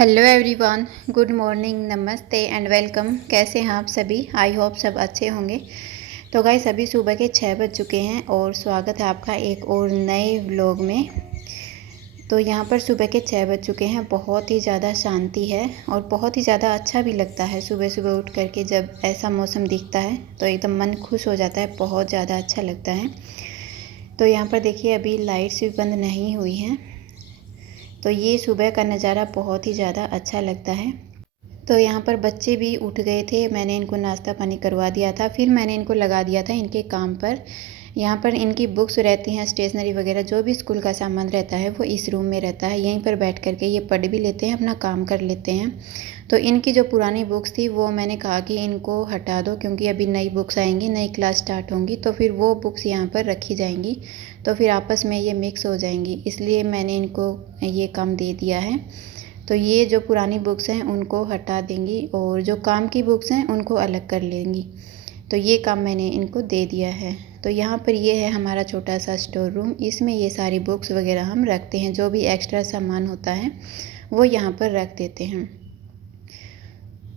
Hello everyone, good morning, नमस्ते and welcome. कैसे हैं आप सभी? आई होप सब अच्छे होंगे। तो गाइस अभी सुबह के 6 बज चुके हैं और स्वागत है आपका एक और नए व्लॉग में। तो यहाँ पर सुबह के 6 बज चुके हैं। बहुत ही ज़्यादा शांति है और बहुत ही ज़्यादा अच्छा भी लगता है सुबह सुबह उठ करके। जब ऐसा मौसम दिखता है तो एकदम मन खुश हो जाता है, बहुत ज़्यादा अच्छा लगता है। तो यहाँ पर देखिए अभी लाइट्स भी बंद नहीं हुई हैं, तो ये सुबह का नज़ारा बहुत ही ज़्यादा अच्छा लगता है। तो यहाँ पर बच्चे भी उठ गए थे, मैंने इनको नाश्ता पानी करवा दिया था, फिर मैंने इनको लगा दिया था इनके काम पर। यहाँ पर इनकी बुक्स रहती हैं, स्टेशनरी वगैरह जो भी स्कूल का सामान रहता है वो इस रूम में रहता है। यहीं पर बैठ करके ये पढ़ भी लेते हैं, अपना काम कर लेते हैं। तो इनकी जो पुरानी बुक्स थी वो मैंने कहा कि इनको हटा दो, क्योंकि अभी नई बुक्स आएंगी, नई क्लास स्टार्ट होंगी, तो फिर वो बुक्स यहाँ पर रखी जाएंगी, तो फिर आपस में ये मिक्स हो जाएंगी, इसलिए मैंने इनको ये काम दे दिया है। तो ये जो पुरानी बुक्स हैं उनको हटा देंगी और जो काम की बुक्स हैं उनको अलग कर लेंगी। तो ये काम मैंने इनको दे दिया है। तो यहाँ पर ये है हमारा छोटा सा स्टोर रूम, इसमें ये सारी बुक्स वगैरह हम रखते हैं, जो भी एक्स्ट्रा सामान होता है वो यहाँ पर रख देते हैं।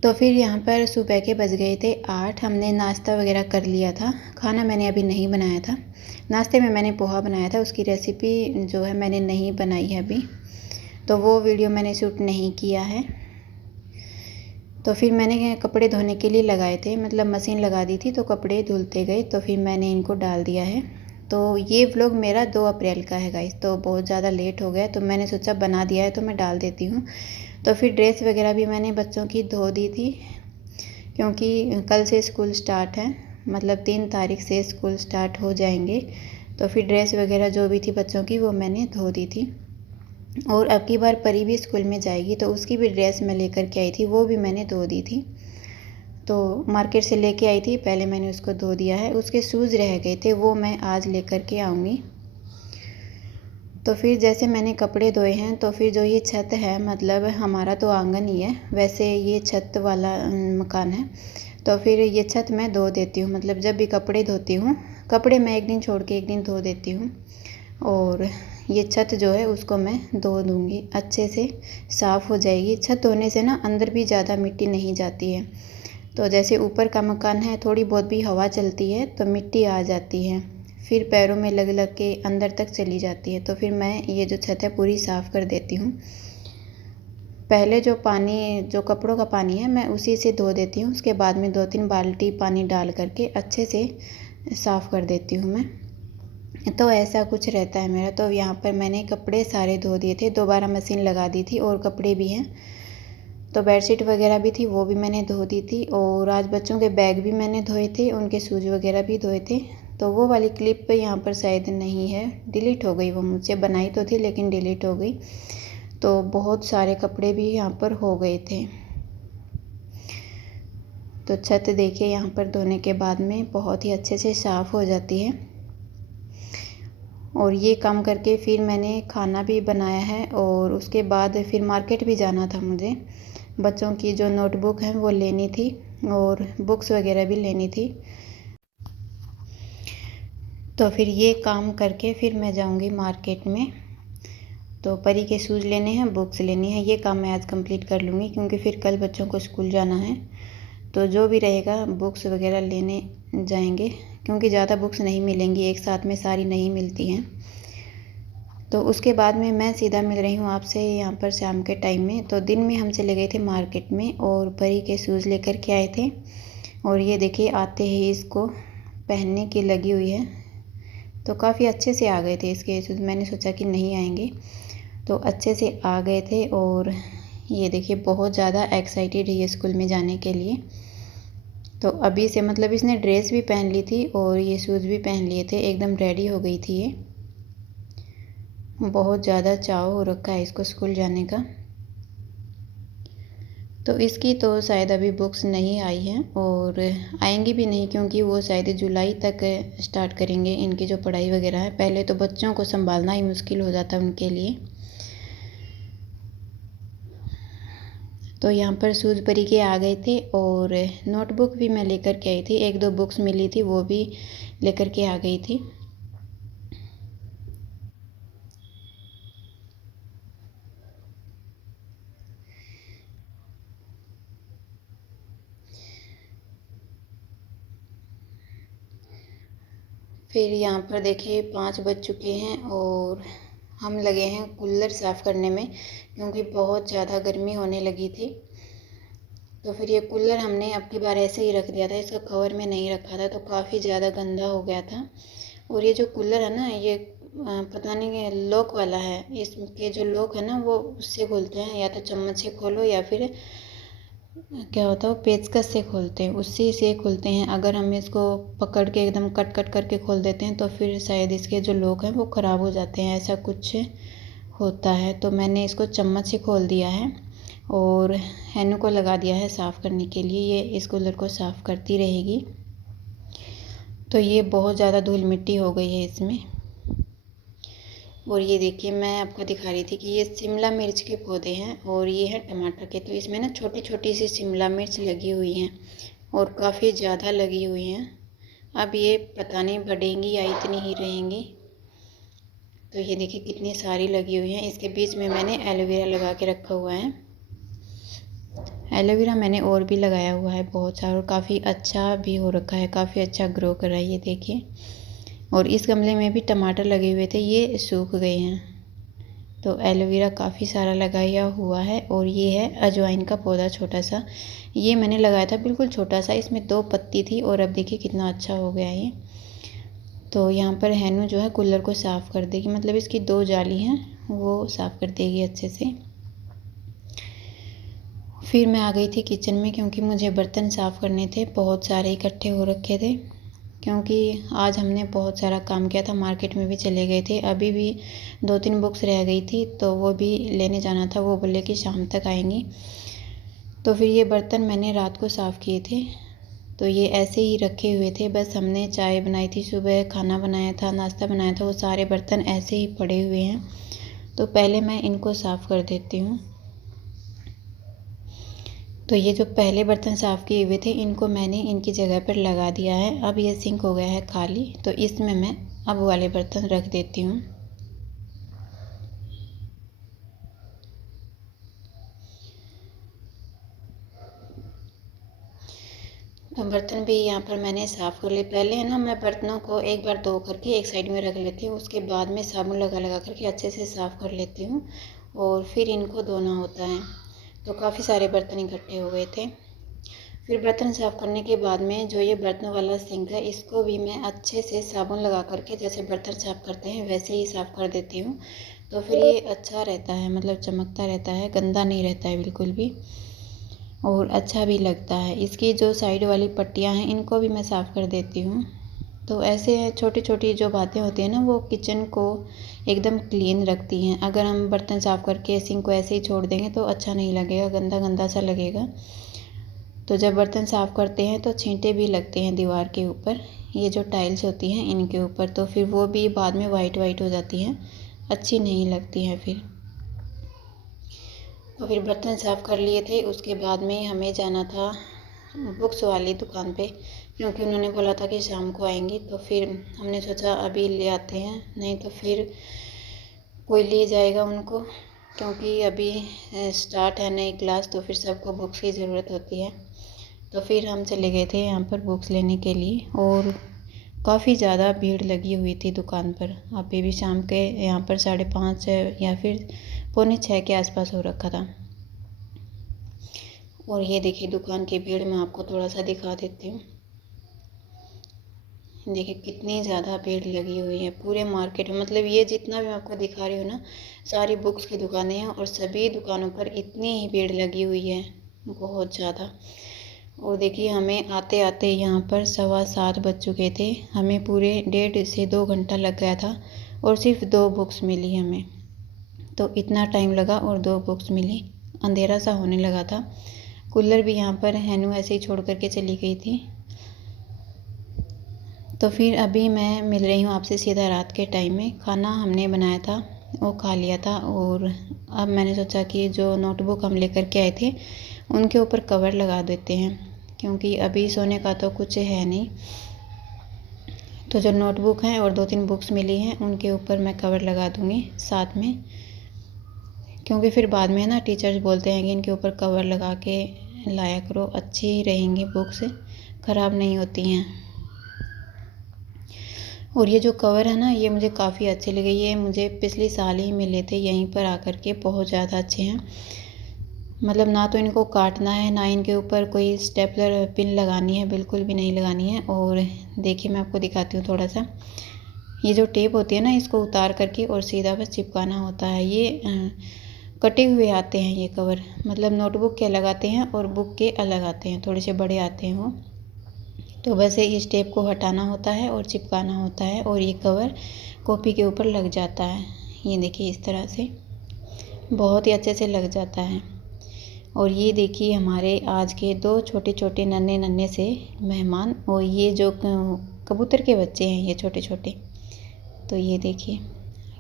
तो फिर यहाँ पर सुबह के बज गए थे 8। हमने नाश्ता वगैरह कर लिया था, खाना मैंने अभी नहीं बनाया था। नाश्ते में मैंने पोहा बनाया था, उसकी रेसिपी जो है मैंने नहीं बनाई है अभी, तो वो वीडियो मैंने शूट नहीं किया है। तो फिर मैंने कपड़े धोने के लिए लगाए थे, मतलब मशीन लगा दी थी, तो कपड़े धुलते गए, तो फिर मैंने इनको डाल दिया है। तो ये व्लॉग मेरा 2 अप्रैल का है गाइस, तो बहुत ज़्यादा लेट हो गया, तो मैंने सोचा बना दिया है तो मैं डाल देती हूँ। तो फिर ड्रेस वगैरह भी मैंने बच्चों की धो दी थी, क्योंकि कल से स्कूल स्टार्ट है, मतलब 3 तारीख से स्कूल स्टार्ट हो जाएंगे। तो फिर ड्रेस वगैरह जो भी थी बच्चों की वो मैंने धो दी थी। और अब की बार परी भी स्कूल में जाएगी, तो उसकी भी ड्रेस मैं लेकर के आई थी, वो भी मैंने धो दी थी। तो मार्केट से लेके आई थी, पहले मैंने उसको धो दिया है। उसके शूज़ रह गए थे, वो मैं आज लेकर के आऊँगी। तो फिर जैसे मैंने कपड़े धोए हैं, तो फिर जो ये छत है, मतलब हमारा तो आंगन ही है, वैसे ये छत वाला मकान है, तो फिर ये छत मैं धो देती हूँ। मतलब जब भी कपड़े धोती हूँ, कपड़े मैं एक दिन छोड़ के एक दिन धो देती हूँ, और ये छत जो है उसको मैं धो दूँगी, अच्छे से साफ़ हो जाएगी। छत धोने से ना अंदर भी ज़्यादा मिट्टी नहीं जाती है। तो जैसे ऊपर का मकान है, थोड़ी बहुत भी हवा चलती है तो मिट्टी आ जाती है, फिर पैरों में लग लग के अंदर तक चली जाती है। तो फिर मैं ये जो छत है पूरी साफ़ कर देती हूँ। पहले जो पानी, जो कपड़ों का पानी है, मैं उसी से धो देती हूँ, उसके बाद में 2-3 बाल्टी पानी डाल करके अच्छे से साफ़ कर देती हूँ मैं। तो ऐसा कुछ रहता है मेरा। तो यहाँ पर मैंने कपड़े सारे धो दिए थे, दोबारा मशीन लगा दी थी, और कपड़े भी हैं। तो बेडशीट वगैरह भी थी, वो भी मैंने धो दी थी। और आज बच्चों के बैग भी मैंने धोए थे, उनके शूज़ वगैरह भी धोए थे। तो वो वाली क्लिप यहाँ पर शायद नहीं है, डिलीट हो गई, वो मुझसे बनाई तो थी लेकिन डिलीट हो गई। तो बहुत सारे कपड़े भी यहाँ पर हो गए थे। तो छत देखिए यहाँ पर धोने के बाद में बहुत ही अच्छे से साफ़ हो जाती है। और ये काम करके फिर मैंने खाना भी बनाया है, और उसके बाद फिर मार्केट भी जाना था मुझे। बच्चों की जो नोटबुक है वो लेनी थी, और बुक्स वगैरह भी लेनी थी। तो फिर ये काम करके फिर मैं जाऊंगी मार्केट में। तो परी के शूज़ लेने हैं, बुक्स लेनी है, ये काम मैं आज कंप्लीट कर लूँगी, क्योंकि फिर कल बच्चों को स्कूल जाना है। तो जो भी रहेगा बुक्स वगैरह लेने जाएंगे, क्योंकि ज़्यादा बुक्स नहीं मिलेंगी, एक साथ में सारी नहीं मिलती हैं। तो उसके बाद में मैं सीधा मिल रही हूँ आपसे यहाँ पर शाम के टाइम में। तो दिन में हम चले गए थे मार्केट में और परी के शूज़ लेकर के आए थे। और ये देखिए आते ही इसको पहनने की लगी हुई है, तो काफ़ी अच्छे से आ गए थे इसके शूज़। मैंने सोचा कि नहीं आएंगे, तो अच्छे से आ गए थे। और ये देखिए बहुत ज़्यादा एक्साइटेड है ये स्कूल में जाने के लिए। तो अभी से, मतलब इसने ड्रेस भी पहन ली थी और ये शूज़ भी पहन लिए थे, एकदम रेडी हो गई थी ये। बहुत ज़्यादा चाव हो रखा है इसको स्कूल जाने का। तो इसकी तो शायद अभी बुक्स नहीं आई हैं, और आएंगी भी नहीं, क्योंकि वो शायद जुलाई तक स्टार्ट करेंगे इनकी जो पढ़ाई वगैरह है। पहले तो बच्चों को संभालना ही मुश्किल हो जाता है उनके लिए। तो यहाँ पर शूज़ परी के आ गए थे, और नोटबुक भी मैं लेकर के आई थी, 1-2 बुक्स मिली थी वो भी लेकर के आ गई थी। फिर यहाँ पर देखिए 5 बज चुके हैं और हम लगे हैं कूलर साफ़ करने में, क्योंकि बहुत ज़्यादा गर्मी होने लगी थी। तो फिर ये कूलर हमने अब की बार ऐसे ही रख दिया था, इसका कवर में नहीं रखा था, तो काफ़ी ज़्यादा गंदा हो गया था। और ये जो कूलर है ना, ये पता नहीं लॉक वाला है, इसके जो लॉक है ना वो उससे खोलते हैं, या तो चम्मच से खोलो या फिर क्या होता है पेचकस से खोलते हैं, उससे से खोलते हैं। अगर हम इसको पकड़ के एकदम कट कट करके खोल देते हैं तो फिर शायद इसके जो लॉक हैं वो ख़राब हो जाते हैं, ऐसा कुछ होता है। तो मैंने इसको चम्मच से खोल दिया है और हैनू को लगा दिया है साफ़ करने के लिए, ये इस कूलर को साफ़ करती रहेगी। तो ये बहुत ज़्यादा धूल मिट्टी हो गई है इसमें। और ये देखिए मैं आपको दिखा रही थी कि ये शिमला मिर्च के पौधे हैं और ये है टमाटर के। तो इसमें ना छोटी छोटी सी शिमला मिर्च लगी हुई हैं और काफ़ी ज़्यादा लगी हुई हैं। अब ये पता नहीं बढ़ेंगी या इतनी ही रहेंगी। तो ये देखिए कितनी सारी लगी हुई हैं। इसके बीच में मैंने एलोवेरा लगा के रखा हुआ है। एलोवेरा मैंने और भी लगाया हुआ है बहुत सारा और काफ़ी अच्छा भी हो रखा है, काफ़ी अच्छा ग्रो कर रहा है ये देखिए। और इस गमले में भी टमाटर लगे हुए थे, ये सूख गए हैं। तो एलोवेरा काफ़ी सारा लगाया हुआ है। और ये है अजवाइन का पौधा छोटा सा, ये मैंने लगाया था बिल्कुल छोटा सा, इसमें 2 पत्ती थी और अब देखिए कितना अच्छा हो गया ये। तो यहाँ पर हैनू जो है कूलर को साफ़ कर देगी, मतलब इसकी 2 जाली हैं वो साफ़ कर देगी अच्छे से। फिर मैं आ गई थी किचन में, क्योंकि मुझे बर्तन साफ़ करने थे, बहुत सारे इकट्ठे हो रखे थे। क्योंकि आज हमने बहुत सारा काम किया था, मार्केट में भी चले गए थे, अभी भी 2-3 बुक्स रह गई थी तो वो भी लेने जाना था, वो बोले कि शाम तक आएंगी। तो फिर ये बर्तन मैंने रात को साफ़ किए थे, तो ये ऐसे ही रखे हुए थे। बस हमने चाय बनाई थी सुबह, खाना बनाया था, नाश्ता बनाया था, वो सारे बर्तन ऐसे ही पड़े हुए हैं। तो पहले मैं इनको साफ़ कर देती हूँ। तो ये जो पहले बर्तन साफ़ किए हुए थे इनको मैंने इनकी जगह पर लगा दिया है। अब ये सिंक हो गया है खाली, तो इसमें मैं अब वाले बर्तन रख देती हूँ। तो बर्तन भी यहाँ पर मैंने साफ़ कर लिए। पहले है ना मैं बर्तनों को एक बार धो करके एक साइड में रख लेती हूँ, उसके बाद में साबुन लगा लगा करके अच्छे से साफ़ कर लेती हूँ और फिर इनको धोना होता है। तो काफ़ी सारे बर्तन इकट्ठे हो गए थे। फिर बर्तन साफ़ करने के बाद में जो ये बर्तनों वाला सिंक है इसको भी मैं अच्छे से साबुन लगा करके जैसे बर्तन साफ़ करते हैं वैसे ही साफ़ कर देती हूँ। तो फिर ये अच्छा रहता है, मतलब चमकता रहता है, गंदा नहीं रहता है बिल्कुल भी, और अच्छा भी लगता है। इसकी जो साइड वाली पट्टियाँ हैं इनको भी मैं साफ़ कर देती हूँ। तो ऐसे छोटी छोटी जो बातें होती हैं ना वो किचन को एकदम क्लीन रखती हैं। अगर हम बर्तन साफ़ करके सिंक को ऐसे ही छोड़ देंगे तो अच्छा नहीं लगेगा, गंदा गंदा सा लगेगा। तो जब बर्तन साफ़ करते हैं तो छींटे भी लगते हैं दीवार के ऊपर, ये जो टाइल्स होती हैं इनके ऊपर, तो फिर वो भी बाद में वाइट वाइट हो जाती हैं, अच्छी नहीं लगती हैं फिर। तो फिर बर्तन साफ़ कर लिए थे, उसके बाद में हमें जाना था बुक्स वाली दुकान पे, क्योंकि उन्होंने बोला था कि शाम को आएंगी। तो फिर हमने सोचा अभी ले आते हैं, नहीं तो फिर कोई ले जाएगा उनको, क्योंकि अभी स्टार्ट है नई क्लास, तो फिर सबको बुक्स की ज़रूरत होती है। तो फिर हम चले गए थे यहाँ पर बुक्स लेने के लिए और काफ़ी ज़्यादा भीड़ लगी हुई थी दुकान पर। अभी भी शाम के यहाँ पर 5:30 या फिर 5:45 के आसपास हो रखा था। और ये देखिए दुकान की भीड़ मैं आपको थोड़ा सा दिखा देती हूँ। देखिए कितनी ज़्यादा भीड़ लगी हुई है पूरे मार्केट में, मतलब ये जितना भी मैं आपको दिखा रही हूँ ना सारी बुक्स की दुकानें हैं और सभी दुकानों पर इतनी ही भीड़ लगी हुई है, बहुत ज़्यादा। और देखिए हमें आते आते यहाँ पर 7:15 बज चुके थे, हमें पूरे 1.5 से 2 घंटा लग गया था और सिर्फ 2 बुक्स मिली हमें। तो इतना टाइम लगा और 2 बुक्स मिली, अंधेरा सा होने लगा था। कूलर भी यहाँ पर हैनू ऐसे ही छोड़ करके चली गई थी। तो फिर अभी मैं मिल रही हूँ आपसे सीधा रात के टाइम में। खाना हमने बनाया था वो खा लिया था और अब मैंने सोचा कि जो नोटबुक हम लेकर के आए थे उनके ऊपर कवर लगा देते हैं, क्योंकि अभी सोने का तो कुछ है नहीं। तो जो नोटबुक हैं और 2-3 बुक्स मिली हैं उनके ऊपर मैं कवर लगा दूँगी साथ में, क्योंकि फिर बाद में ना टीचर्स बोलते हैं कि इनके ऊपर कवर लगा के लाया करो, अच्छी रहेंगी बुक्स, ख़राब नहीं होती हैं। और ये जो कवर है ना, ये मुझे काफ़ी अच्छे लगे। ये मुझे पिछले साल ही मिले थे यहीं पर आकर के, बहुत ज़्यादा अच्छे हैं। मतलब ना तो इनको काटना है, ना इनके ऊपर कोई स्टेपलर पिन लगानी है, बिल्कुल भी नहीं लगानी है। और देखिए मैं आपको दिखाती हूँ थोड़ा सा। ये जो टेप होती है ना, इसको उतार करके और सीधा बस चिपकाना होता है। ये कटे हुए आते हैं ये कवर, मतलब नोटबुक के अलग आते हैं और बुक के अलग आते हैं, थोड़े से बड़े आते हैं वो। तो बस इस टेप को हटाना होता है और चिपकाना होता है और ये कवर कॉपी के ऊपर लग जाता है। ये देखिए इस तरह से बहुत ही अच्छे से लग जाता है। और ये देखिए हमारे आज के 2 छोटे छोटे नन्हे नन्हे से मेहमान, और ये जो कबूतर के बच्चे हैं ये छोटे छोटे। तो ये देखिए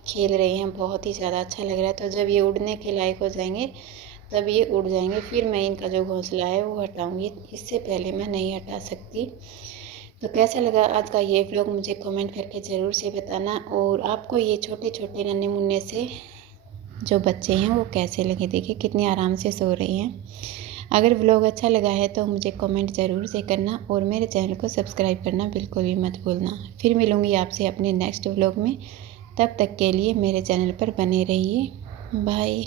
खेल रहे हैं, बहुत ही ज़्यादा अच्छा लग रहा है। तो जब ये उड़ने के लायक हो जाएंगे तब ये उड़ जाएंगे, फिर मैं इनका जो घोंसला है वो हटाऊंगी, इससे पहले मैं नहीं हटा सकती। तो कैसा लगा आज का ये व्लॉग मुझे कमेंट करके ज़रूर से बताना। और आपको ये छोटे छोटे नन्हे मुन्ने से जो बच्चे हैं वो कैसे लगे, देखिए कितनी आराम से सो रही हैं। अगर व्लॉग अच्छा लगा है तो मुझे कमेंट ज़रूर से करना और मेरे चैनल को सब्सक्राइब करना बिल्कुल भी मत भूलना। फिर मिलूँगी आपसे अपने नेक्स्ट व्लॉग में, तब तक के लिए मेरे चैनल पर बने रहिए। बाय।